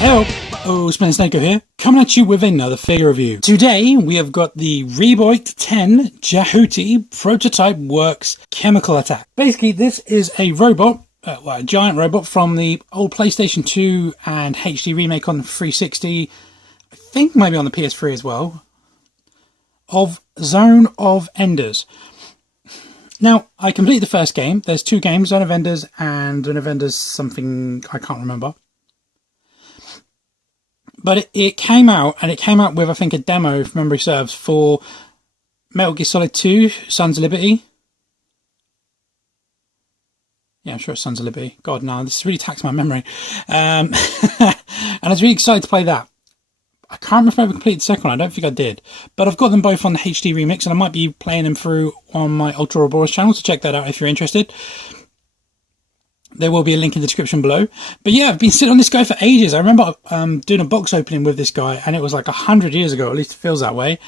Hello, Spin Snako here, coming at you with another figure review. Today we have got the Riobot 10 Jehuty Prototype Works Chemical Attack. Basically this is a robot, a giant robot from the old PlayStation 2 and HD remake on the 360, I think maybe on the PS3 as well, of Zone of Enders. Now, I completed the first game. There's two games, Zone of Enders and Zone of Enders something I can't remember. But it came out, and it came out with, I think, a demo, if memory serves, for Metal Gear Solid 2, Sons of Liberty. Yeah, I'm sure it's Sons of Liberty. God, no, this really taxed my memory. And I was really excited to play that. I can't remember if I ever completed the second one. I don't think I did. But I've got them both on the HD remix, and I might be playing them through on my UltraOuroboros channel, so check that out if you're interested. There will be a link in the description below. But yeah, I've been sitting on this guy for ages. I remember doing a box opening with this guy, and it was like 100 years ago, at least it feels that way.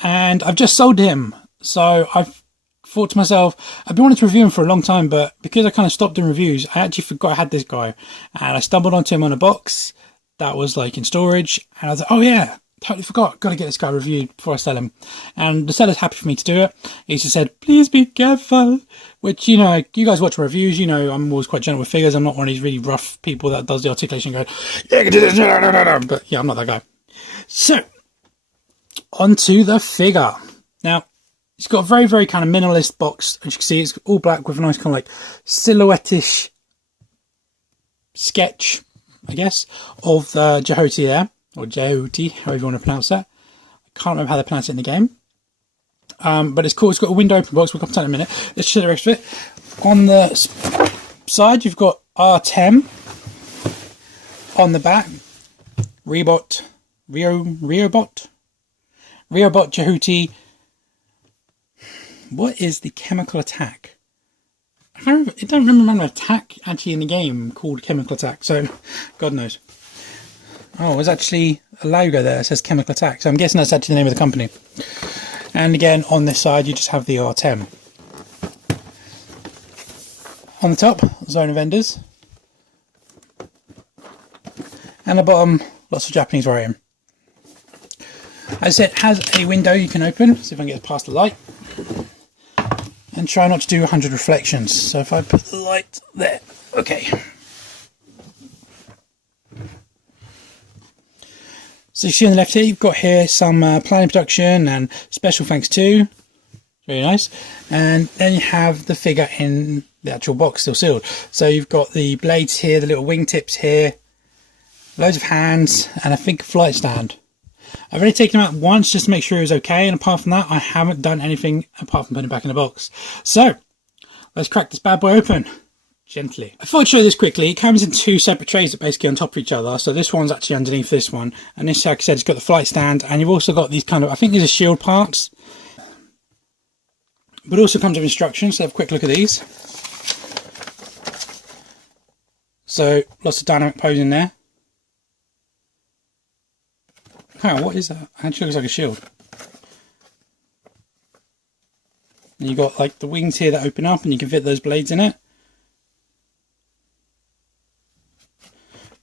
And I've just sold him. So I've thought to myself, I've been wanting to review him for a long time, but because I kind of stopped doing reviews, I actually forgot I had this guy. And I stumbled onto him on a box that was like in storage, and I was like, oh yeah, totally forgot, got to get this guy reviewed before I sell him. And the seller's happy for me to do it. He just said, please be careful, which, you know, you guys watch my reviews, you know, I'm always quite gentle with figures. I'm not one of these really rough people that does the articulation and go, yeah, you can do this, but yeah, I'm not that guy. So onto the figure. Now it's got a very, very kind of minimalist box. As you can see, it's all black with a nice kind of like silhouette-ish sketch, I guess, of the Jehuty there, or Jehuty, however you want to pronounce that. I can't remember how they pronounce it in the game. But it's cool. It's got a window open box. We'll come to that in a minute. Let's show the rest of it. On the side, you've got R10. On the back, Riobot Jehuty. What is the chemical attack? I don't remember an attack actually in the game called Chemical Attack, so God knows. Oh, there's actually a logo there that says Chemical Attack, so I'm guessing that's actually the name of the company. And again, on this side, you just have the R10. On the top, Zone of Enders. And the bottom, lots of Japanese writing. As I said, it has a window you can open, see if I can get past the light. And try not to do 100 reflections. So if I put the light there, okay. So you see on the left here, you've got here some planning production and special thanks to. Very nice. And then you have the figure in the actual box still sealed. So you've got the blades here, the little wingtips here, loads of hands, and I think a flight stand. I've only taken him out once just to make sure he was okay, and apart from that, I haven't done anything apart from putting it back in the box. So, let's crack this bad boy open, gently. I thought I'd show you this quickly. It comes in two separate trays that basically on top of each other. So this one's actually underneath this one, and this, like I said, it's got the flight stand, and you've also got these kind of, I think these are shield parts. But it also comes with instructions, so have a quick look at these. So, lots of dynamic posing there. Oh, what is that? Actually looks like a shield. And you've got like the wings here that open up and you can fit those blades in it.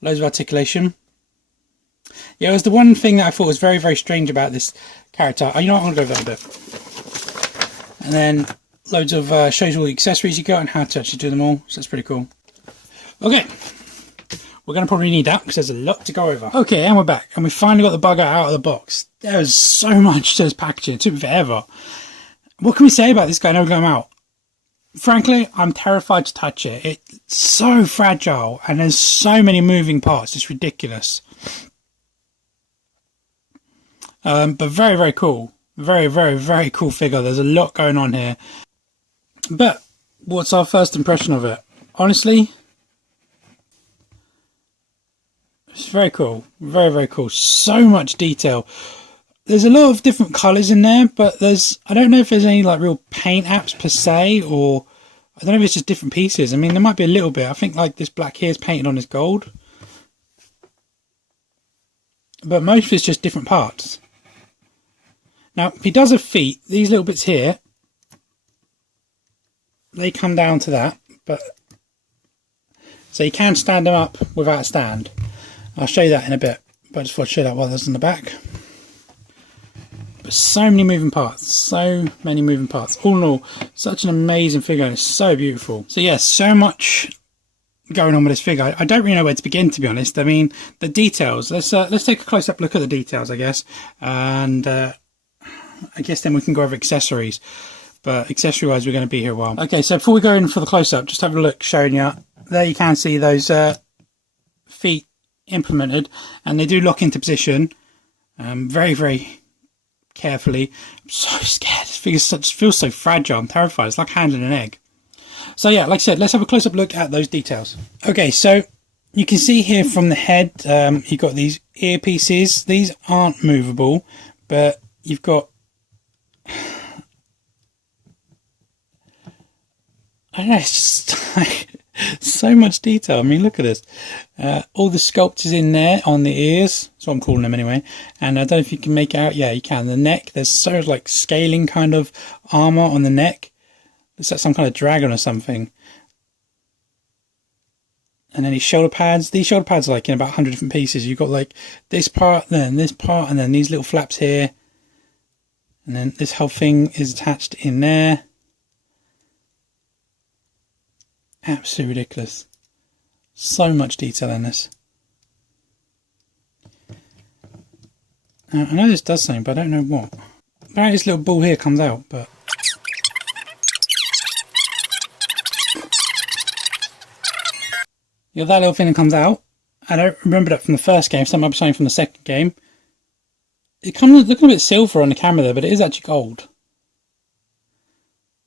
Loads of articulation. Yeah, it was the one thing that I thought was very, very strange about this character. Oh, you know what, I'm going to go over that a bit. And then loads of shows all the accessories you got and how to actually do them all. So that's pretty cool. Okay. We're going to probably need that because there's a lot to go over. Okay, and we're back. And we finally got the bugger out of the box. There was so much to this packaging. It took me forever. What can we say about this guy? Never got him out. Frankly, I'm terrified to touch it. It's so fragile and there's so many moving parts. It's ridiculous. But very, very cool. Very, very, very cool figure. There's a lot going on here. But what's our first impression of it? Honestly, it's very cool. Very, very cool. So much detail. There's a lot of different colours in there, but I don't know if there's any like real paint apps per se, or I don't know if it's just different pieces. I mean, there might be a little bit. I think like this black here is painted on as gold. But most of it's just different parts. Now, if he does have feet, these little bits here, they come down to that, but so you can stand them up without a stand. I'll show you that in a bit, but I just want to show that while that's in the back. But so many moving parts, so many moving parts. All in all, such an amazing figure, and it's so beautiful. So yeah, so much going on with this figure. I don't really know where to begin, to be honest. I mean, the details. Let's take a close-up look at the details, I guess, and I guess then we can go over accessories. But accessory-wise, we're going to be here a while. Okay, so before we go in for the close-up, just have a look, showing you. There you can see those feet implemented, and they do lock into position very, very carefully. I'm so scared. This figure feels so fragile. I'm terrified. It's like handling an egg. So yeah, like I said, let's have a close-up look at those details. Okay, so you can see here from the head, you've got these earpieces. These aren't movable, but you've got, I don't know, it's just like so much detail. I mean, look at this. All the sculpt is in there on the ears. That's what I'm calling them anyway. And I don't know if you can make it out. Yeah, you can. The neck, there's sort of like scaling kind of armor on the neck. Looks like some kind of dragon or something. And then these shoulder pads. These shoulder pads are like in about 100 different pieces. You've got like this part, then this part, and then these little flaps here. And then this whole thing is attached in there. Absolutely ridiculous. So much detail in this. Now, I know this does something, but I don't know what. Apparently this little ball here comes out, but... Yeah, that little thing that comes out. I don't remember that from the first game, so it might be something from the second game. It comes looking a bit silver on the camera there, but it is actually gold.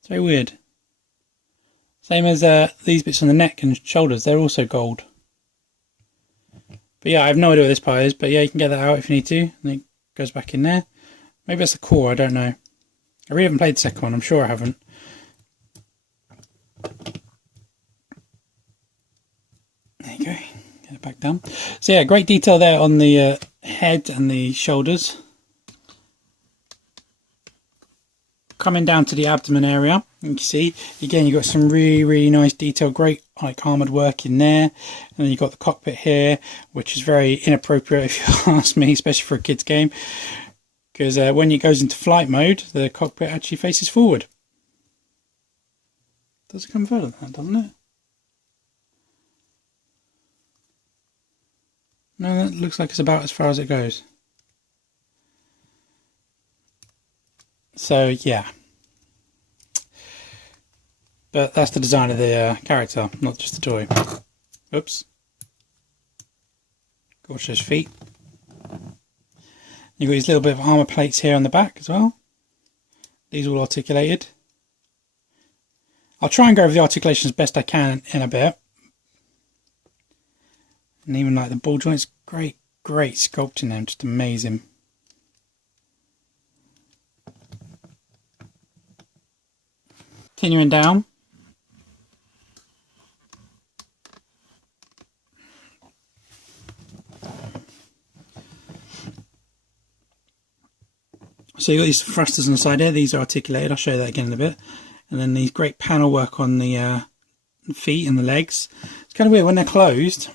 It's very weird. Same as these bits on the neck and shoulders, they're also gold. But yeah, I have no idea what this part is, but yeah, you can get that out if you need to. And it goes back in there. Maybe that's the core, I don't know. I really haven't played the second one, I'm sure I haven't. There you go, get it back down. So yeah, great detail there on the head and the shoulders. Coming down to the abdomen area, you can see again you've got some really nice detail, great like armoured work in there, and then you've got the cockpit here, which is very inappropriate if you ask me, especially for a kids game, because when it goes into flight mode the cockpit actually faces forward. Does it come further than that, doesn't it? No, that looks like it's about as far as it goes. So yeah, but that's the design of the character, not just the toy. Oops. Gorgeous feet. You've got these little bit of armour plates here on the back as well. These are all articulated. I'll try and go over the articulation as best I can in a bit. And even like the ball joints, great sculpting them, just amazing. Continuing down, so you've got these thrusters on the side here. These are articulated, I'll show you that again in a bit. And then these great panel work on the feet and the legs. It's kind of weird when they're closed.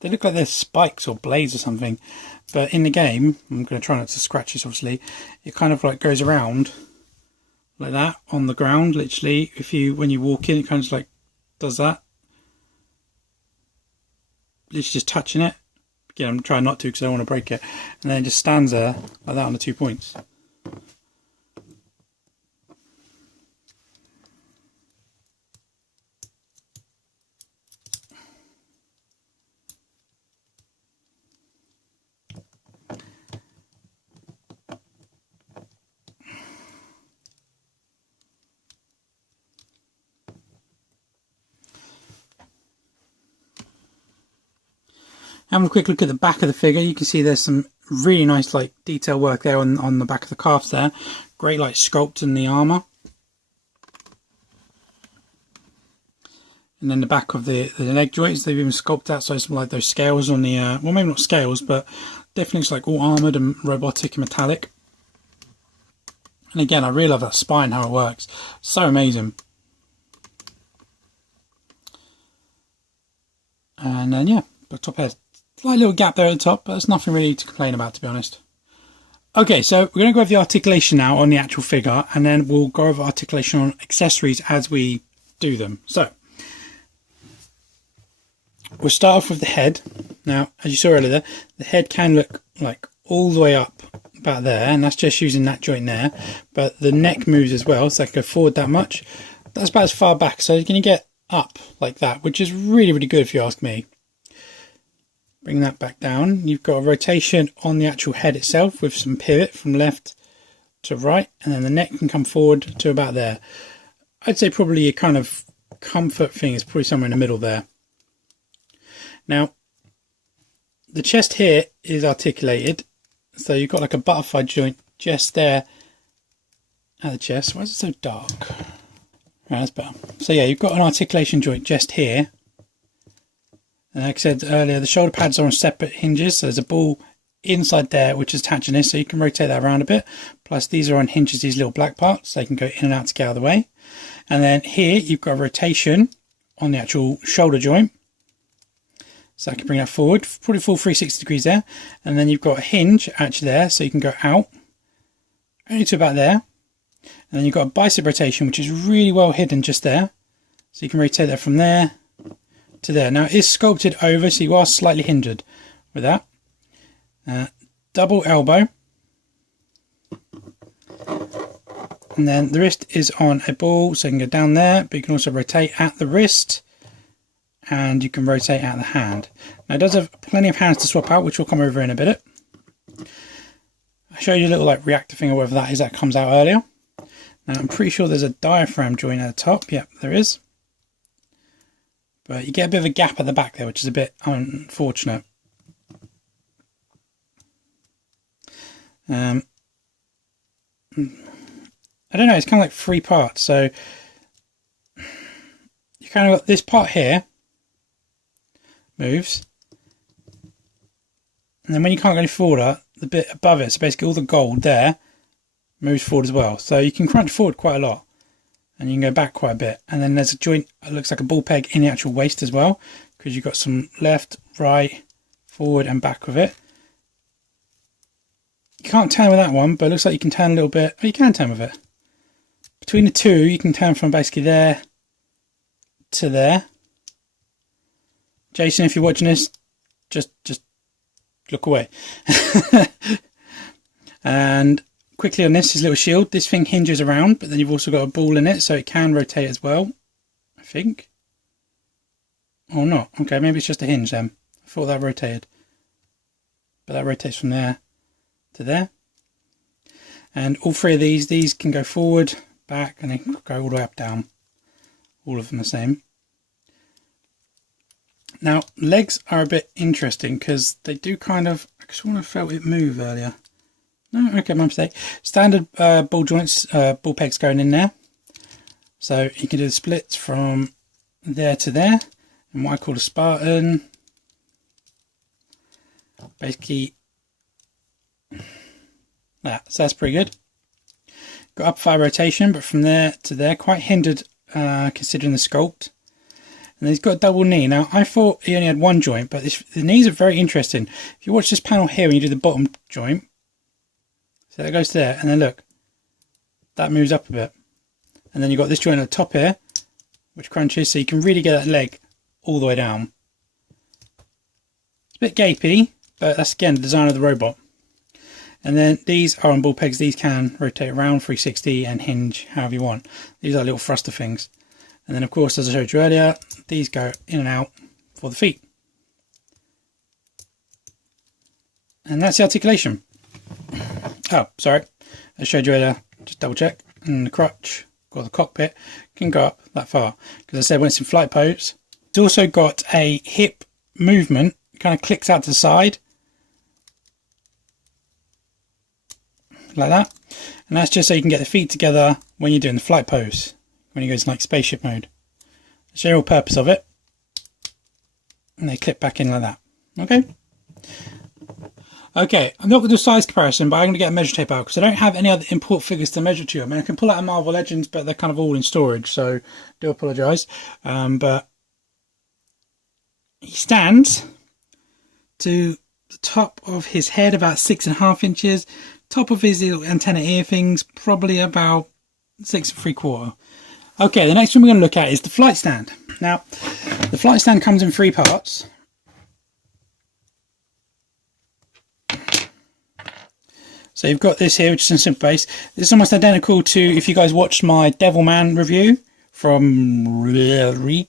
They look like they're spikes or blades or something, but in the game, I'm going to try not to scratch this obviously, it kind of like goes around like that on the ground, literally. When you walk in, it kind of like does that. Literally just touching it. Again, I'm trying not to because I don't want to break it. And then it just stands there like that on the 2 points. Having a quick look at the back of the figure, you can see there's some really nice like detail work there on the back of the calves there. Great like sculpt in the armour. And then the back of the leg joints, they've even sculpted out so some like those scales on the, well maybe not scales, but definitely it's like all armoured and robotic and metallic. And again, I really love that spine, how it works. So amazing. And then yeah, the top head, slight little gap there at the top, but there's nothing really to complain about, to be honest. Okay, so we're going to go over the articulation now on the actual figure, and then we'll go over articulation on accessories as we do them. So we'll start off with the head. Now, as you saw earlier, the head can look like all the way up about there, and that's just using that joint there, but the neck moves as well, so I can go forward that much. That's about as far back, so you're going to get up like that, which is really, really good if you ask me. Bring that back down. You've got a rotation on the actual head itself with some pivot from left to right, and then the neck can come forward to about there. I'd say probably a kind of comfort thing is probably somewhere in the middle there. Now, the chest here is articulated, so you've got like a butterfly joint just there at the chest. Why is it so dark? Right, that's better. So yeah, you've got an articulation joint just here. And like I said earlier, the shoulder pads are on separate hinges, so there's a ball inside there which is attaching this, so you can rotate that around a bit. Plus these are on hinges, these little black parts, so they can go in and out to get out of the way. And then here you've got a rotation on the actual shoulder joint, so I can bring that forward, probably full 360 degrees there. And then you've got a hinge actually there, so you can go out only to about there. And then you've got a bicep rotation, which is really well hidden just there, so you can rotate that from there to there. Now it is sculpted over, so you are slightly hindered with that. Double elbow, and then the wrist is on a ball, so you can go down there, but you can also rotate at the wrist, and you can rotate at the hand. Now it does have plenty of hands to swap out, which we'll come over in a bit. I showed you a little like reactor thing or whatever that is that comes out earlier. Now I'm pretty sure there's a diaphragm joint at the top. Yep, there is. But you get a bit of a gap at the back there, which is a bit unfortunate. I don't know, it's kind of like 3 parts. So you kind of got this part here moves, and then when you can't go any forward, the bit above it, so basically all the gold there, moves forward as well. So you can crunch forward quite a lot, and you can go back quite a bit. And then there's a joint that looks like a ball peg in the actual waist as well, because you've got some left, right, forward and back with it. You can't turn with that one, but it looks like you can turn a little bit. Oh, you can turn with it. Between the two, you can turn from basically there to there. Jason, if you're watching this, just look away. And quickly on this is a little shield. This thing hinges around, but then you've also got a ball in it, so it can rotate as well, I think. Or not. Okay, maybe it's just a hinge then. I thought that rotated. But that rotates from there to there. And all 3 of these can go forward, back, and they go all the way up, down. All of them the same. Now, legs are a bit interesting because they do kind of... I just want to felt it move earlier. No, okay, my mistake. Standard ball joints, ball pegs going in there. So you can do the splits from there to there. And what I call a Spartan. Basically, that. So that's pretty good. Got upper thigh rotation, but from there to there, quite hindered considering the sculpt. And he's got a double knee. Now, I thought he only had 1 joint, but the knees are very interesting. If you watch this panel here, when you do the bottom joint, so that goes there, and then look, that moves up a bit. And then you've got this joint at the top here, which crunches, so you can really get that leg all the way down. It's a bit gapey, but that's again the design of the robot. And then these are on ball pegs. These can rotate around 360 and hinge however you want. These are little thruster things. And then of course, as I showed you earlier, these go in and out for the feet. And that's the articulation. Oh, sorry, I showed you earlier, just double check. And the crutch, or the cockpit, can go up that far. Because I said when it's in flight pose. It's also got a hip movement, it kind of clicks out to the side. Like that. And that's just so you can get the feet together when you're doing the flight pose. When you go into like spaceship mode. I'll show you the purpose of it. And they clip back in like that. Okay. Okay, I'm not going to do a size comparison, but I'm going to get a measure tape out because I don't have any other import figures to measure to. I mean, I can pull out a Marvel Legends, but they're kind of all in storage, so do apologise. But he stands to the top of his head about 6.5 inches. Top of his little antenna ear things probably about 6.75. Okay, the next one we're going to look at is the flight stand. Now, the flight stand comes in 3 parts. So you've got this here, which is in simple base. This is almost identical to if you guys watched my Devilman review from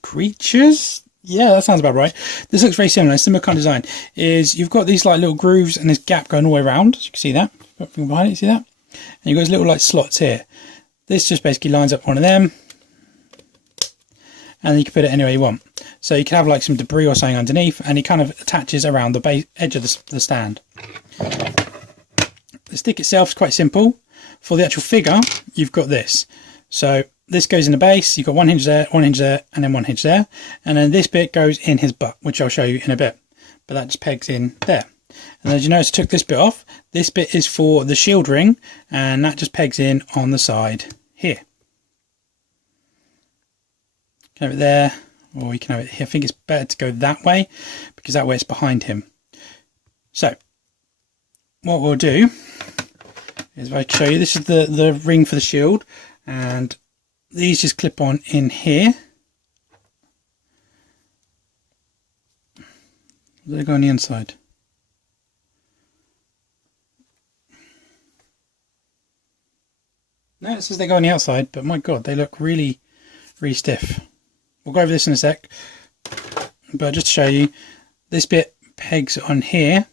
Creatures. Yeah, that sounds about right. This looks very similar. Similar kind of design. Is you've got these like little grooves and this gap going all the way around. As you can see that. From behind it, you see that? And you've got these little like slots here. This just basically lines up one of them. And you can put it anywhere you want. So you can have like some debris or something underneath, and it kind of attaches around the base edge of the stand. The stick itself is quite simple. For the actual figure, you've got this. So this goes in the base. You've got 1 hinge there, 1 hinge there, and then 1 hinge there. And then this bit goes in his butt, which I'll show you in a bit. But that just pegs in there. And as you notice, I took this bit off. This bit is for the shield ring, and that just pegs in on the side here. You can have it there, or you can have it here. I think it's better to go that way, because that way it's behind him. So what we'll do is, if I show you, this is the ring for the shield, and these just clip on in here. They go on the inside. No, it says they go on the outside, but my god, they look really, really stiff. We'll go over this in a sec, but just to show you, this bit pegs on here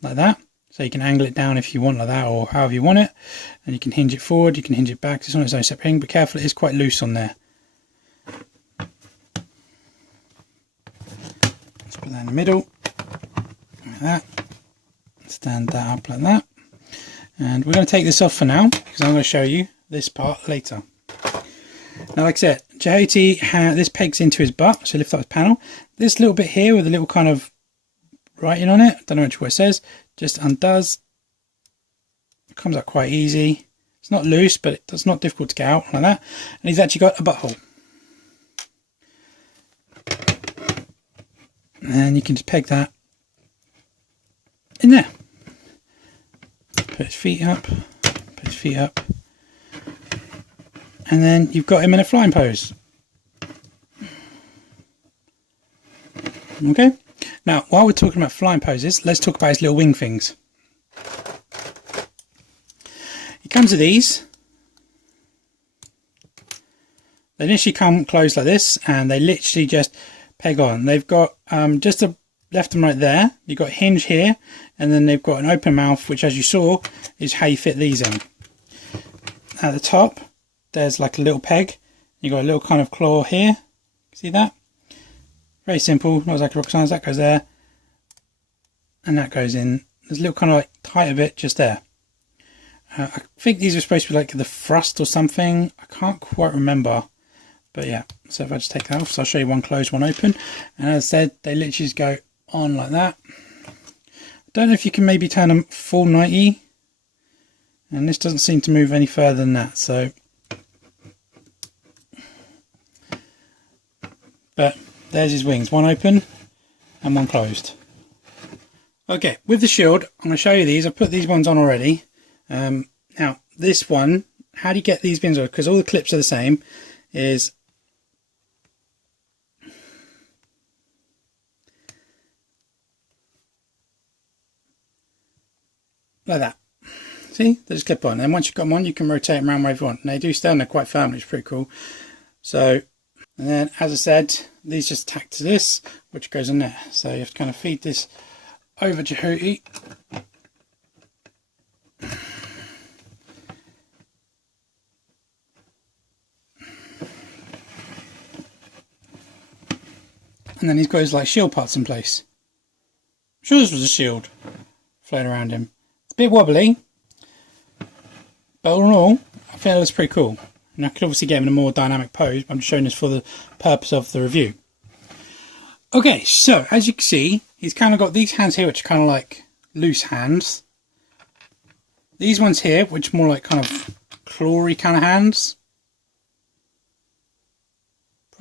like that. So you can angle it down if you want like that, or however you want it. And you can hinge it forward, you can hinge it back. It's on its own separate thing, but careful, it is quite loose on there. Let's put that in the middle, like that. Stand that up like that. And we're going to take this off for now, because I'm going to show you this part later. Now, like I said, Jehuty, this pegs into his butt, so lift up his panel. This little bit here with a little kind of writing on it, don't know what it says, just undoes. It comes out quite easy. It's not loose, but it's not difficult to get out like that. And he's actually got a butthole. And you can just peg that in there. Put his feet up, put his feet up. And then you've got him in a flying pose. Okay. Now, while we're talking about flying poses, let's talk about his little wing things. He comes with these. They initially come closed like this, and they literally just peg on. They've got just a left and right there. You've got a hinge here, and then they've got an open mouth, which, as you saw, is how you fit these in. At the top, there's like a little peg. You've got a little kind of claw here. See that? Very simple, not exactly rocket science. That goes there, and that goes in. There's a little kind of like height of it just there. I think these are supposed to be like the thrust or something. I can't quite remember, but yeah. So if I just take that off, so I'll show you one closed, one open. And as I said, they literally just go on like that. I don't know if you can maybe turn them full 90, and this doesn't seem to move any further than that. So, but there's his wings, one open and one closed. Okay, with the shield, I'm going to show you these. I've put these ones on already. Now, this one, how do you get these bins on? Because all the clips are the same, is like that. See, they just clip on. And once you've got them on, you can rotate them around wherever you want. And they do stay on there quite firmly, which is pretty cool. So, and then, as I said, these just tack to this, which goes on there. So you have to kind of feed this over Jehuty. And then he's got his like shield parts in place. I'm sure this was a shield floating around him. It's a bit wobbly, but all in all, I think it looks pretty cool. And I could obviously get him in a more dynamic pose, but I'm just showing this for the purpose of the review. Okay, so as you can see, he's kind of got these hands here, which are kind of like loose hands. These ones here, which are more like kind of clawy kind of hands.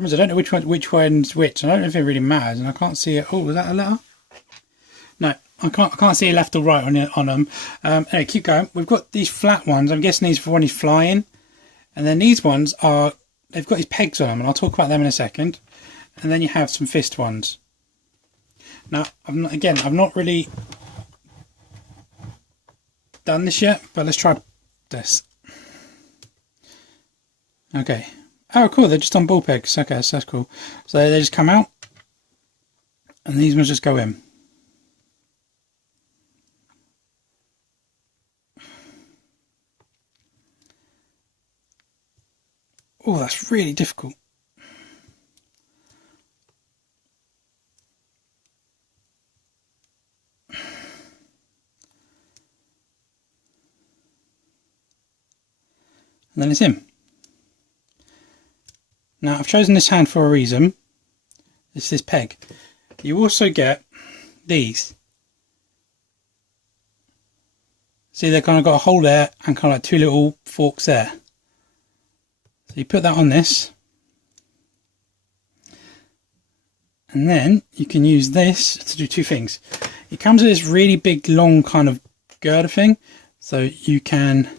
I don't know which one's which. I don't know if it really matters, and I can't see it. Oh, was that a letter? No, I can't see left or right on them. Anyway, keep going. We've got these flat ones. I'm guessing these for when he's flying, and then these ones they've got his pegs on them, and I'll talk about them in a second. And then you have some fist ones. Now, I've not really done this yet, but let's try this. Okay. Oh, cool. They're just on ball pegs. Okay, so that's cool. So they just come out, and these ones just go in. Oh, that's really difficult. And then it's in. Now, I've chosen this hand for a reason. It's this peg. You also get these. See, they've kind of got a hole there and kind of like two little forks there. So you put that on this. And then you can use this to do two things. It comes with this really big, long kind of girder thing. So you can...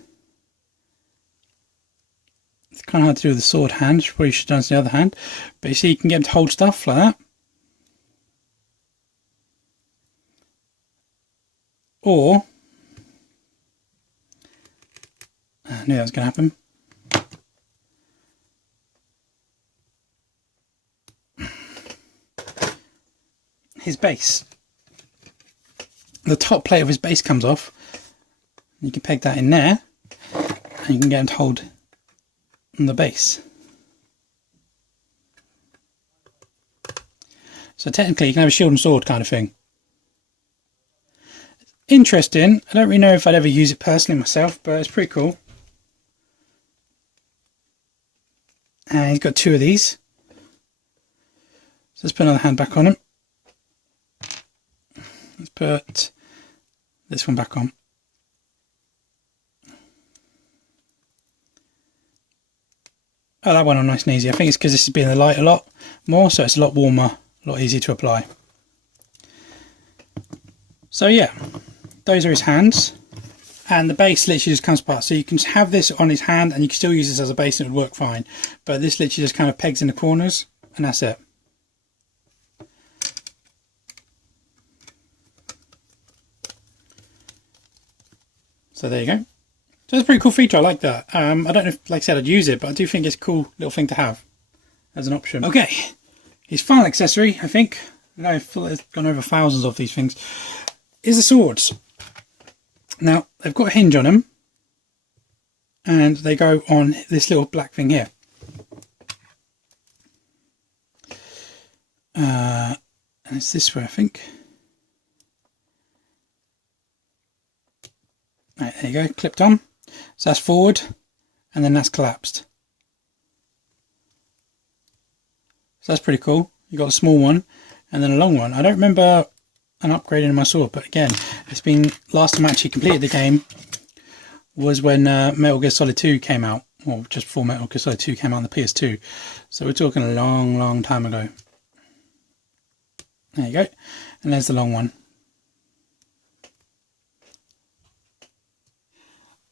It's kind of hard to do with the sword hand. Probably should have done it with the other hand. But you see, you can get them to hold stuff like that. Or... I knew that was going to happen. His base. The top plate of his base comes off. You can peg that in there. And you can get him to hold on the base. So technically you can have a shield and sword kind of thing. It's interesting. I don't really know if I'd ever use it personally myself, but it's pretty cool. And he's got two of these. So let's put another hand back on him. Let's put this one back on. Oh, that went on nice and easy. I think it's because this has been in the light a lot more, so it's a lot warmer, a lot easier to apply. So yeah, those are his hands. And the base literally just comes apart. So you can have this on his hand and you can still use this as a base and it would work fine. But this literally just kind of pegs in the corners and that's it. So there you go. So that's a pretty cool feature. I like that. I don't know if, like I said, I'd use it, but I do think it's a cool little thing to have as an option. Okay, his final accessory, I think, I've gone over thousands of these things, is the swords. Now, they've got a hinge on them, and they go on this little black thing here. And it's this way, I think. Right, there you go, clipped on. So that's forward, and then that's collapsed. So that's pretty cool. You've got a small one, and then a long one. I don't remember an upgrade in my sword, but again, it's been, last time I actually completed the game was when Metal Gear Solid 2 came out, or just before Metal Gear Solid 2 came out on the PS2. So we're talking a long time ago. There you go, and there's the long one.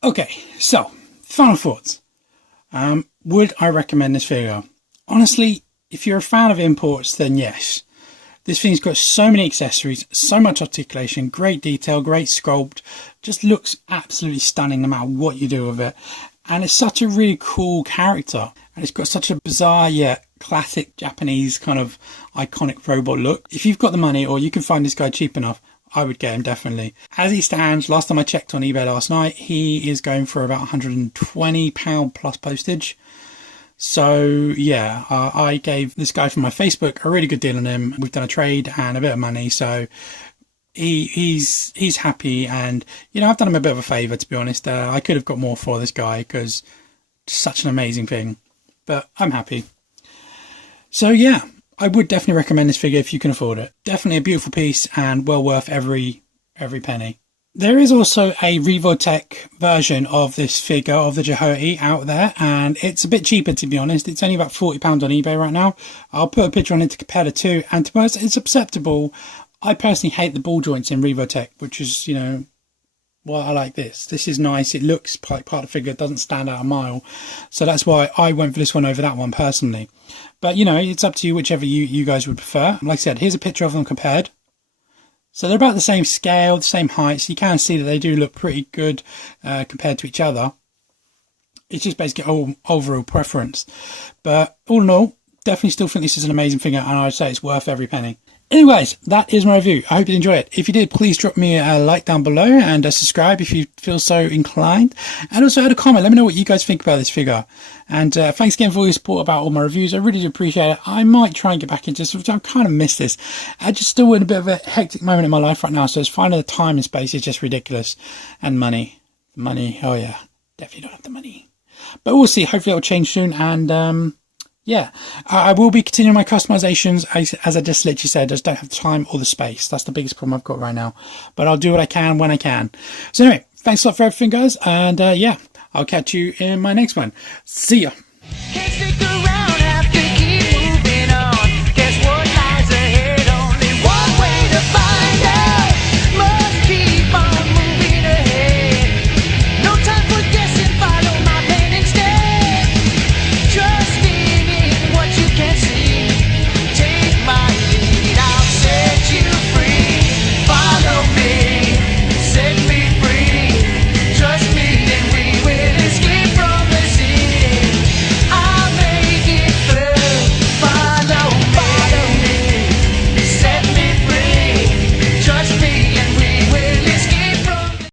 Okay, so final thoughts. Would I recommend this figure? Honestly, if you're a fan of imports, then yes. This thing's got so many accessories, so much articulation, great detail, great sculpt, just looks absolutely stunning no matter what you do with it. And it's such a really cool character, and it's got such a bizarre yet classic Japanese kind of iconic robot look. If you've got the money or you can find this guy cheap enough, I would get him definitely. As he stands, last time I checked on eBay last night, he is going for about £120 plus postage. So yeah, I gave this guy from my Facebook a really good deal on him. We've done a trade and a bit of money, so he's happy. And you know, I've done him a bit of a favour, to be honest. I could have got more for this guy because it's such an amazing thing, but I'm happy. So yeah, I would definitely recommend this figure if you can afford it. Definitely a beautiful piece and well worth every penny. There is also a Riobot version of this figure of the Jehuty out there, and it's a bit cheaper, to be honest. It's only about £40 on eBay right now. I'll put a picture on it to compare the two, and to be honest, it's acceptable. I personally hate the ball joints in Riobot, which is, you know, well, I like this. This is nice. It looks like part of the figure. It doesn't stand out a mile. So that's why I went for this one over that one personally. But, you know, it's up to you, whichever you guys would prefer. Like I said, here's a picture of them compared. So they're about the same scale, the same height, so you can see that they do look pretty good compared to each other. It's just basically overall preference. But all in all, definitely still think this is an amazing figure, and I'd say it's worth every penny. Anyways, that is my review. I hope you enjoy it. If you did, please drop me a like down below and subscribe if you feel so inclined. And also add a comment. Let me know what you guys think about this figure. And thanks again for all your support about all my reviews. I really do appreciate it. I might try and get back into this, which I kind of miss this. I'm just still in a bit of a hectic moment in my life right now. So it's finding the time and space is just ridiculous. And money. Money. Oh, yeah. Definitely don't have the money. But we'll see. Hopefully it'll change soon. And yeah, I will be continuing my customizations. As I just literally said, I just don't have the time or the space. That's the biggest problem I've got right now. But I'll do what I can when I can. So anyway, thanks a lot for everything, guys. And yeah, I'll catch you in my next one. See ya.